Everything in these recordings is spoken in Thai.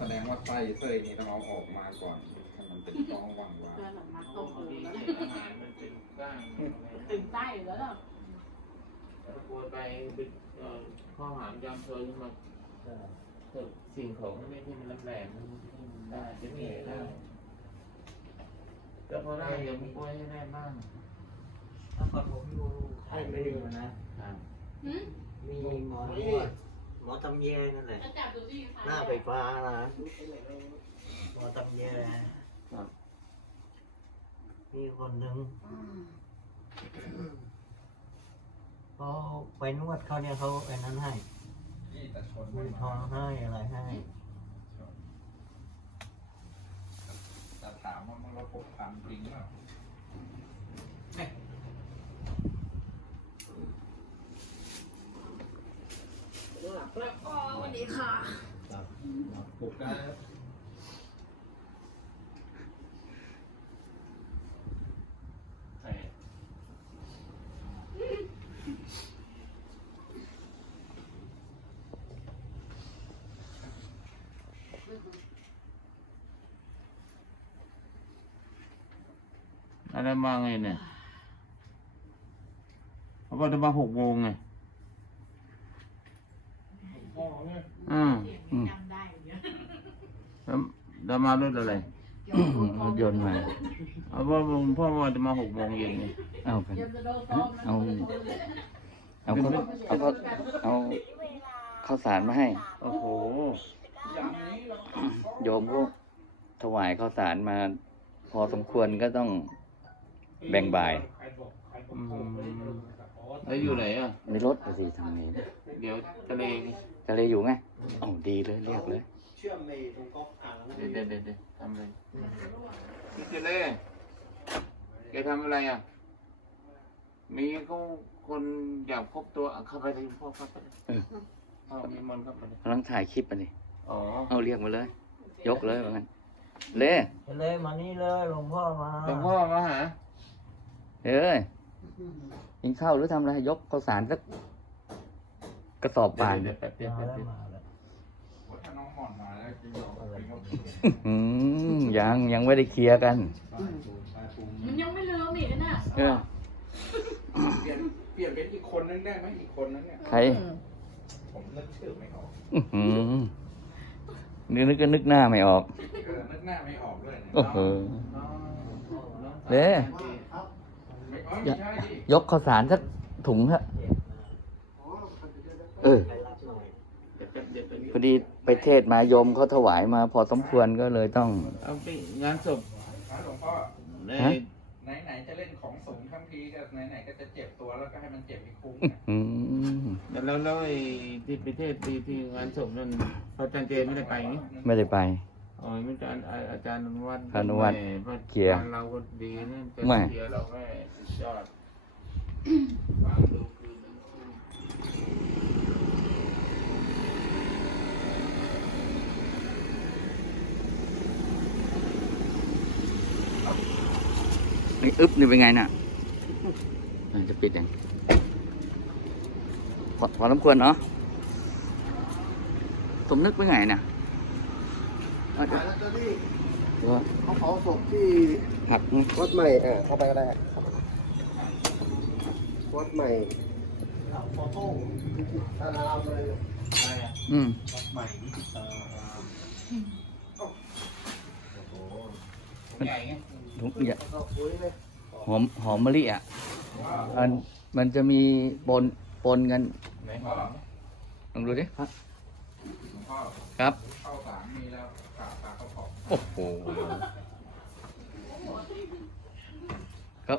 แสดงว่าไส้เส้ยนี่ต้องเอาออกมาก่อนให้มันเป็นท้องว่างเพื่อนแบบมัดตรงบางหูทีแล้วเศษอาหารมันเป็นก้างอะไรถึงใต้แล้วเนาะแล้วกลัวไปเป็นเอ่อข้อหามยำเชิญขึ้นมาเกิดสิ่งของไม่ที่มันแหลมๆมันได้จะมีได้แล้วพอได้เดี๋ยวมีกล้วยให้ได้บ้างถ้าก่อนผมอยู่ค่ายไม่ดีมานะครับหืมมีหมอนวด หมอตำแยนั่นแหละจะจับดูสิคะหน้าไฟฟ้านะหมอตำแยมีคนหนึ่งเขาไปนวดเขาเนี่ยเขาไอ้นั้นให้ๆนี่แต่ชนมืไม่อทมาองให้อะไรให้แต่ถามว่ามันระบบตามจริงหรือเปล่า สวัสดีค่ะปลุกได้แล้วแต่อะไรมาไงเนี่ยเขาบอกจะมาหกโมงไง อืมเสียงนี่จำได้อยู่เนี่ยแล้วแล้วมารถอะไรรถยนต์มาเอาว่าผมพ่อว่าจะมาหกโมงเย็นไงเอากันเดี๋ยวจะโดนซ้อมนะเอา เอาข้าวเอาข้าวเอาข้าวสารมาให้ โอ้โหอย่างนี้เราโยมก็ถวายข้าวสารมา พอสมควรก็ต้องแบ่งบ่าย อืม แล้วอยู่ไหนอะ ในรถน่ะสิทำไงเดี๋ยวทะเลไงทะเลอยู่ไงเอ๋อดีเลยเรียกเลยเชื่อมในตรงก๊อกอ่างเดี๋ยวเดี๋ยวเดี๋ยวเดี๋ยวทำอะไรพี่ทะเลแกทำอะไรอะ มีเขาคนอยากพบตัวอะเข้าไปเลยพ่อเข้าไปเลยเออพ่อมีมนต์เข้าไปเลยกำลังถ่ายคลิปอะนี่อ๋อเอาเรียกมาเลย ยกเลยว่างั้นเล่ไปเลยมานี่เลยหลวงพ่อมาหลวงพ่อมาหาเอ้ย กินข้าวหรือทำอะไรยกข้าวสารสักกระสอบบาน เดี๋ยวแป๊บเดียวมาแป๊บแล้วเดียวมาแล้วถ้าน้องหมอนมาแล้วกินเรากินก็อืมยังยังไม่ได้เคลียร์กันมันยังไม่ลืมอีกนะเออ เปลี่ยนเปลี่ยนเป็นอีกคนนึงได้ไหมอีกคนนั้นเนี่ย ใครผมนึกชื่อไม่ออกอื้อหือนึกนึกก็นึกหน้าไม่ออก เออนึกหน้าไม่ออกด้วยเนี่ยโอ้โห น้องน้องสาวเด้ไม่อ๋อไม่ใช่ดิ ยกข้าวสารสักถุงฮะเออไปรับหน่อยเดี๋ยวแป๊บเดียวแป๊บเดียวพอดีไปเทศมาโยมเขาถวายมา พอสมควรก็เลยต้องเอาไปงานศพหาหลวงพ่อในฮะไหนๆจะเล่นของสูงทั้งทีก็ไหนๆก็จะเจ็บตัวแล้วก็ให้มันเจ็บอีกคุ้มอืมแล้วแล้วไอ้ที่ไปเทศที่ที่งานศพนั่นพระอาจารย์เจไม่ได้ไปไงไม่ได้ไป อ๋อไม่อาจารย์อาจารย์อนุวัฒน์อนุวัฒน์แหม่เกียร์บ้านเราก็ดีนะเป็นไม่เกียร์เราแม่สุดยอดฟังดูคือนึงนี่อึ๊บนี่เป็นไงน่ะอะจะปิดยังพอพอสมควรเนาะสมนึกเป็นไงน่ะเอาเดี๋ยวแล้วก็ที่เดี๋ยวเขาเผาศพที่หักวัดใหม่เออเข้าไปก็ได้วัดใหม่ขอโทษตาลาวเลยอืมวัดใหม่เอ่อใหญ่ไงถุงอย่าก็คุยเลยหอมหอมมะลิอะมันมันจะมีปนปนกันไหนหอมลองดูดิครับหลวง พ่อครับเข้าสารมีแล้วกราบตาเขาขอบโอ้โหก็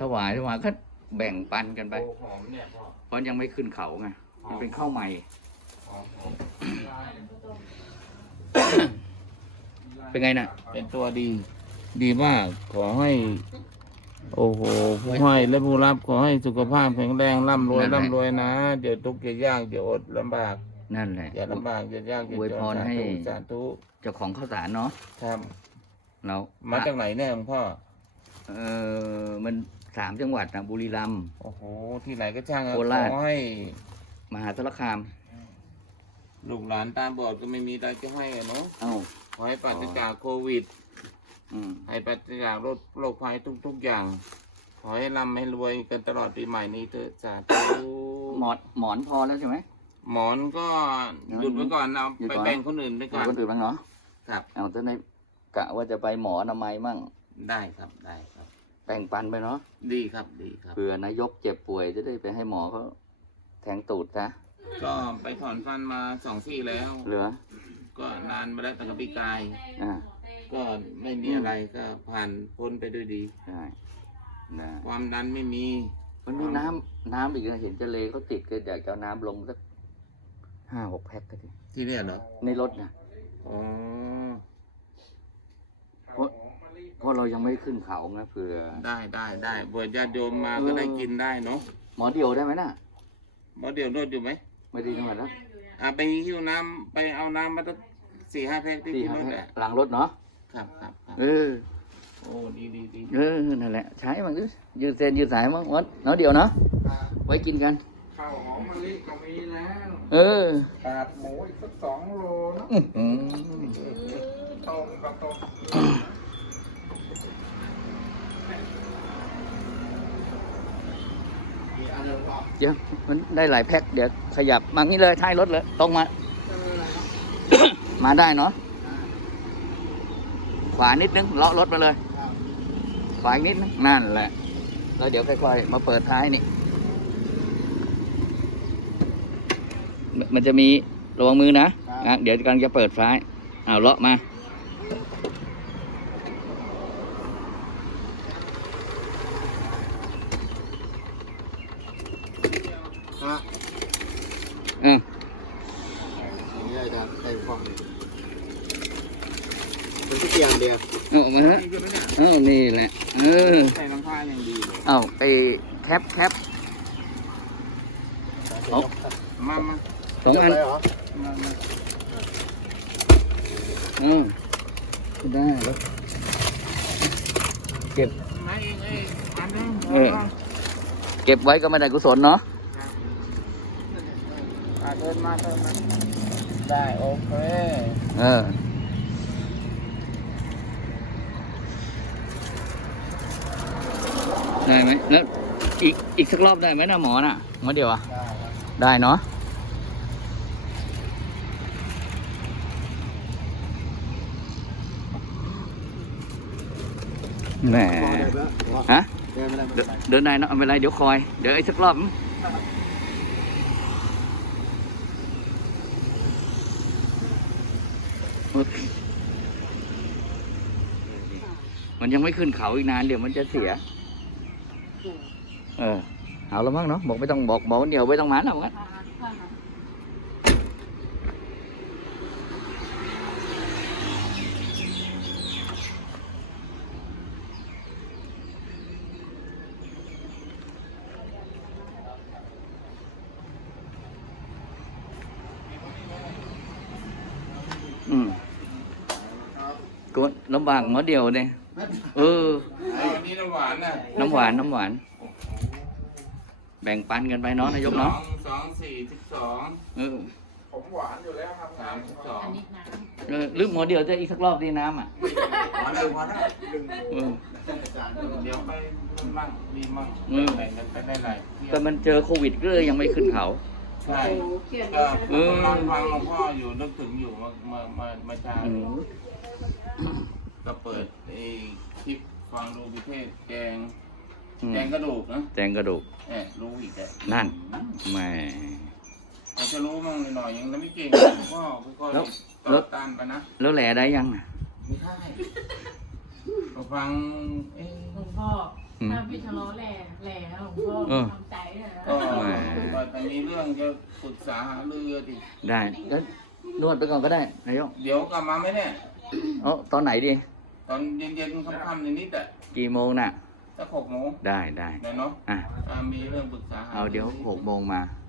ถวายถวายก็แบ่งปันกันไป โอ้หอมเนี่ยพ่อเพราะยังไม่ขึ้นเขาไงมันเป็นข้าวใหม่ หอมหอมลายเป็นไงน่ะ เป็นตัวดี ดีมาก ขอให้ โอ้โห ผู้ให้และผู้รับขอให้สุขภาพแข็งแรงร่ำรวยนั่นแหละ ร่ำรวยนะ เดี๋ยวทุกข์อย่ายาก เดี๋ยวอดลำบาก นั่นแหละ อย่าลำบากอย่ายากอย่าอวยจพรให้ สาธุเจ้าของข้าวสารเนาะครับ เรามาจากไหนเนี่ยหลวงพ่อ เออมันสามจังหวัดนะบุรีรัมย์ โอ้โห ที่ไหนก็ช่างอะโคราช ขอให้มหาสารคาม ลูกหลานตาบอดก็ไม่มีอะไรจะให้อะเนาะ เอ้า ขอให้ปราศจากโควิด อืม ให้ปราศจากโรคโรคภัยทุก ๆ อย่าง ขอให้ร่ำให้รวยกันตลอดปีใหม่นี้เถอะสาธุ หมอนหมอนพอแล้วใช่ไหม หมอนก็หยุดไว้ก่อนเอาหยุดไปก่อน แบ่งคนอื่นไปก่อนคนอื่นบ้างเนาะครับ เอาถ้าในกะว่าจะไปหมออนามัยมั่งได้ครับได้ครับ แบ่งปันไปเนาะดีครับดีครับ เผื่อนายกเจ็บป่วยจะได้ไปให้หมอเขาแทงตูดนะก็ไปถอนฟันมาสองซี่แล้ว เหลือ ก็นานมาแล้วตั้งแต่ปีกาย อ่า ก็ไม่มีอะไรก็ผ่านพ้นไปด้วยดี ใช่นะความดันไม่มีมันมีน้ำน้ำอีกนะเห็นเจเลเขาติดก็อยากจะเอาน้ำลงสัก ห้าหกแพ็คก็ดีที่เนี่ยเหรอในรถนะอ๋อเพราะเพราะเรายังไม่ได้ขึ้นเขาไงเผื่อ ได้ได้ได้เผื่อญาติโยมมาก็ได้กินได้เนาะหมอเดียวได้ไหมน่ะหมอเดี๋ยวนวดอยู่ไหมไม่ดีจังหวัดแล้วอะไปหิ้วน้ำไปเอาน้ำมาตั้งสี่ห้าแพ็คที่สี่ที่ห้ารถแพ็แหละคหลังรถเนาะครับครับครับเออโอ้ดีดีดีเออนั่นแหละใช้บ้างดิยืดเส้นยืดสายบ้างวัดเนาะเดียวเนาะไว้กินกัน ข้าวหอมมะลิก็มีแล้ว เออขาดหมูอีกสักสองโลเนาะอื้อหือต้มก็ต้มมีอันเดียวพอเดี๋ยวมันได้หลายแพ็คเดี๋ยวขยับมางี้เลยท้ายรถเลยตรงมา มาได้เนาะขวานิดนึงเลาะรถมาเลยครับขวาอีกนิดนึงนั่นแหละแล้วเดี๋ยวค่อยๆมาเปิดท้ายนี่ มันมันจะมีระวังมือนะอะเดี๋ยวกำลังจะเปิดท้ายเอาเลาะมาฮะเอออย่างนี้ได้ได้ฟองเป็นที่เตียงเดียวเอาออกมาฮะนี่คือไหมเนี่ยเออนี่แหละ เออใส่รองเท้าอย่างดีเลยเอาไปแคปแคปเอามามา สองอันเลยเหรอมามาเออได้แล้วเก็บมาเองเองอันนึงเออเก็บไว้ก็ไม่ได้กุศลเนาะอะเดินมาเดินมาได้โอเค เออได้ไหมแล้วอีกอีกสักรอบได้ไหมนะหมอน่ะหมอเดียวอะได้ครับได้เนาะ แหมพอเดินแล้วพอฮะเดินไม่ได้ไม่เดิเป็นนไรเดินได้เนอะเอาไม่เป็นไรเดี๋ยวคอย เดี๋ยวไอ้สักรอบมันยังไม่ขึ้นเขาอีกนานเดี๋ยวมันจะเสีย เออ เอาแล้วมั้งเนาะบอกไม่ต้องบอกบอกว่าเดี๋ยวไม่ต้องมาหรอกงั้ อืมก็ลำบากหมอเดียวเนี่ยเออเอาอันนี้น้ำหวานน่ะน้ำหวานน้ำหวาน แบ่งปันกันไปเนาะนายกเนาะสองสองสี่สิบสองเออผมหวานอยู่แล้วครับสามสิบสองอันนี้นะเออลืมหมอเดียวจะอีกสักรอบดีน้ำอะพอแล้วพอแล้วเอออาจารย์เดี๋ยวไปนั่นมั่งนี่มั่งอืมแบ่งกันไปได้หลายเที่ยวแต่มันเจอโควิดก็เลยยังไม่ขึ้นเขา ใช่เขียนก็เออนั่งฟังหลวงพ่ออยู่นึกถึงอยู่มามามามาเช้าอืมก็เปิดไอ้คลิปฟังดูพิเทศแกงอืมแกงกระดูกนะแจงกระดูก แอบรู้อีกแหละนั่น แหมเราจะรู้มั่งหน่อยๆยังไม่เก่งพ่อค่อยแล้วๆแล้ต่อต้านไปนะแล้วแหล่ได้ยังน่ะไม่ใช่ฟังเอ๊ะหลวงพ่อ ถ้าพี่ทะเลาะแหล่แหล่นะหลวงพ่อเออทำใจเลยนะก็แหมก็จะมีเรื่องจะปรึกษาหารือดิได้แล้วนวดไปก่อนก็ได้นายกเดี๋ยวกลับมาไหมเนี่ยเอ๋อตอนไหนดี ตอนเย็นๆค่ำๆนิดๆอะกี่โมงน่ะสักหกโมงได้ได้เดี๋ยวเนาะอะอ่ามีเรื่องปรึกษาหาเอาเดี๋ยวหกโมงมาครับ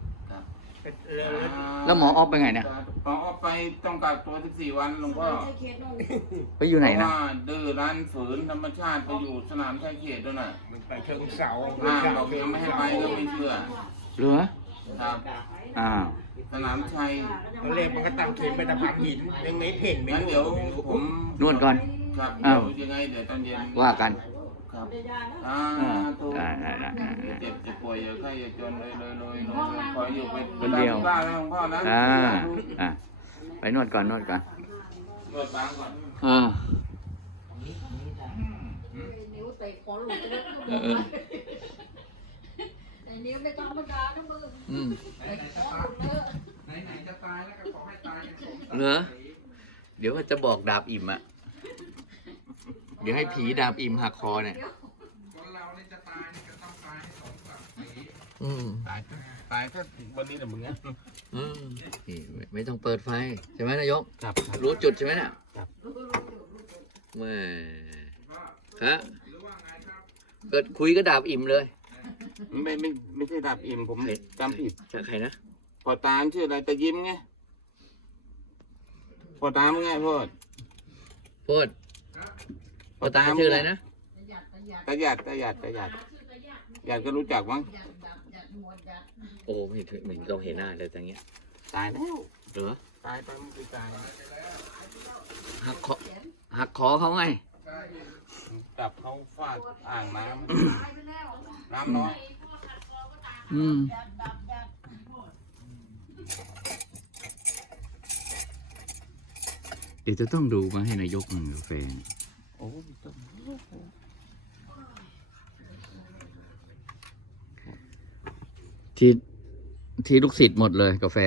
แล้วหมอออฟไปไงเนี่ยหมอออฟไปต้องกักตัว 14 วันหลวงพ่อไปอยู่ไหนเพนะราะว่าดื้อรั้นฝืนธรรมชาติไปอยู่สนามชายเขตด้วยน่ะมันไปเชิงเสาห้ามบอกยังไม่ให้ไปก็ไม่เชื่อเหลือครับออ้าวสนามชัยตอนแรกมันก็ตั้งเข็มไปตะพานหินยังไม่เห็นไม่งั้นรู้เดี๋ยวผมนวดก่อนครับอ้าวเดี๋ยวยังไงเดี๋ยวตอนเย็นว่ากันครับ อ่าอ่าถูกได้ได้ได้ได้อย่าเจ็บจะป่วยอย่าไข้อย่าจนเลยเลยเลยเลยห้องน้ำขออยู่เป็นคนเดียวบ้านนะหลวงพ่อนะอ่าอ่าไปนวดก่อนนวดก่อนนวดบางก่อนอ่านิ้วเตะขอหลุดเลยเออไอ้นิ้วไม่ธรรมดานะมึงอืมไหนๆจะตายไหนๆจะตายแล้วก็ขอให้ตายอย่างสมศักดิ์ศเหรอรีเดี๋ยวจะบอกดาบอิ่มอะ เดี๋ยวให้ผีดาบอิ่มหักคอเนี่ย คนเราเนี่ยจะตายเนี่ยก็ต้องตายให้สมศักดิ์ศรีอืมตายตายก็วันนี้แหละมึงนะอืมนี่ไม่ไม่ต้องเปิดไฟ ใช่ไหมนายกครับ รู้จุดใช่ไหมน่ะครับแม่ว่าฮะหรือว่าไงครับเกิดคุยก็ดาบอิ่มเลยไม่ไม่ไม่ใช่ดับอิ่มผมจำผิดจากใครนะ พอตามชื่ออะไรแต่ยิ้มไงพอตามไงพ่อพูด พอตาชื่ออะไรนะประหยัดประหยัดตาหยาดตาหยาดตาหยาดหยาดก็รู้จักมั้งหยัดดับหยัดหมวดหยัดโอ้ไม่ถึงไม่ต้องเห็นหน้าเลยแต่เงี้ยตายแล้วเหรอตายไปมันคือตายหักคอหักคอเขาไงจับเขาฟาดอ่างน้ตายไปแล้วำน้ำน้อยอืมหยัดดับหยัดเดี๋ยวจะต้องดูมาให้นายกมันกาแฟ โอ้ยต้อง ที่ที่ลูกศิษย์หมดเลยกาแฟ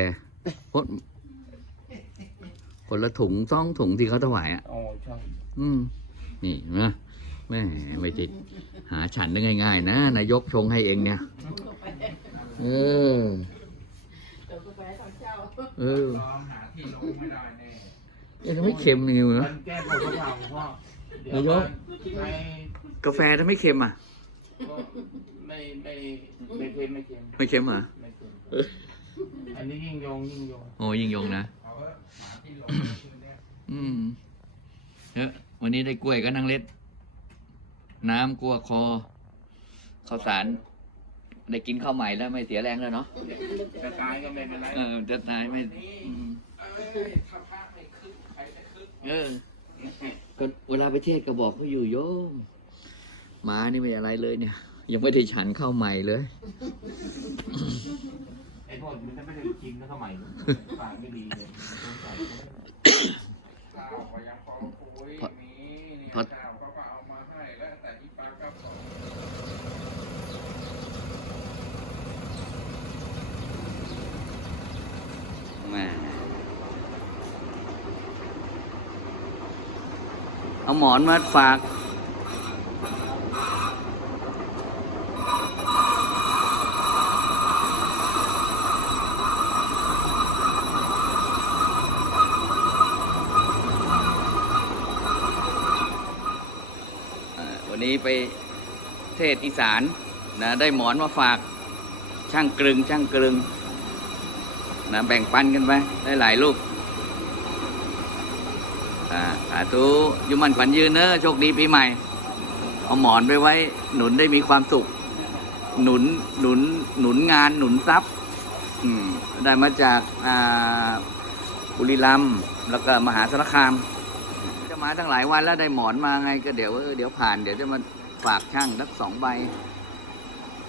พดคนละถุงสองถุงที่เขาถวายอะโอ้ใช่อืม นี่นะแม่ไม่ติด หาฉันได้ง่าย ๆ นะนายกชงให้เองเนี่ย เออเดี๋ยวกูไปตอนเช้าเออลองหาที่ลงไม่ได้แน่เอ๊ะทำไมเค็มนี่วะมันแก้ปวดกระเพราพ่อเดี๋ยนายวกให้กาแฟถ้าไม่เค็มอะ ก็ ไม่ไม่ไม่เค็มไม่เค็มไม่เค็มเหรอไม่เค็มอันนี้ยิ่งยงยิ่งยงโอ้ยิงยงนะเอาเถอะหาที่ลงคืนเนี้ยอืมเยอะวันนี้ได้กล้วยก็นั่งเล็ด น้ำกลัวคอข้าวสาร ได้กินข้าวใหม่แล้วไม่เสียแรงแล้วเนาะจะตายก็ไม่เป็นไรเออจะตายไม่อืมเอ้ยถ้าพระไม่คึกใครจะคึกเออก็เวลาไปเทศก็บอกเขาอยู่โยมมานี่ไม่อะไรเลยเนี่ย ยังไม่ได้ฉันข้าวใหม่เลย ไอ้พวกมันจะไม่ได้กินแล้วก็ใหม่ปากไม่ดีเลยสงสัยข้าวก็ยังพอคุยพอมีเนี่ยพอข้าเอาหมอนมาฝาก นี้ไปเทศอีสานนะได้หมอนมาฝากช่างกลึงช่างกลึงนะแบ่งปันกันไปได้หลายลูกอ่าสาธุยุมันขวัญยืนเนอะโชคดีปีใหม่ เอาหมอนไปไว้ หนุนได้มีความสุข หนุนหนุนหนุนงานหนุนทรัพย์ได้มาจากอุรีรัมย์แล้วก็มหาสารคาม จะมาตั้งหลายวันแล้วได้หมอนมาไงก็เดี๋ยวเดี๋ยวผ่านเดี๋ยวจะมาฝากช่างสักสองใบ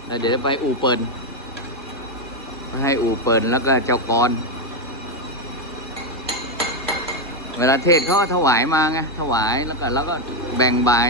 แล้วเดี๋ยวจะไปอู่เปิลให้อู่เปิลแล้วก็เจ้ากรเวลาเทศเขาถวายมาไงถวายแล้วก็แล้วก็แบ่งใบาย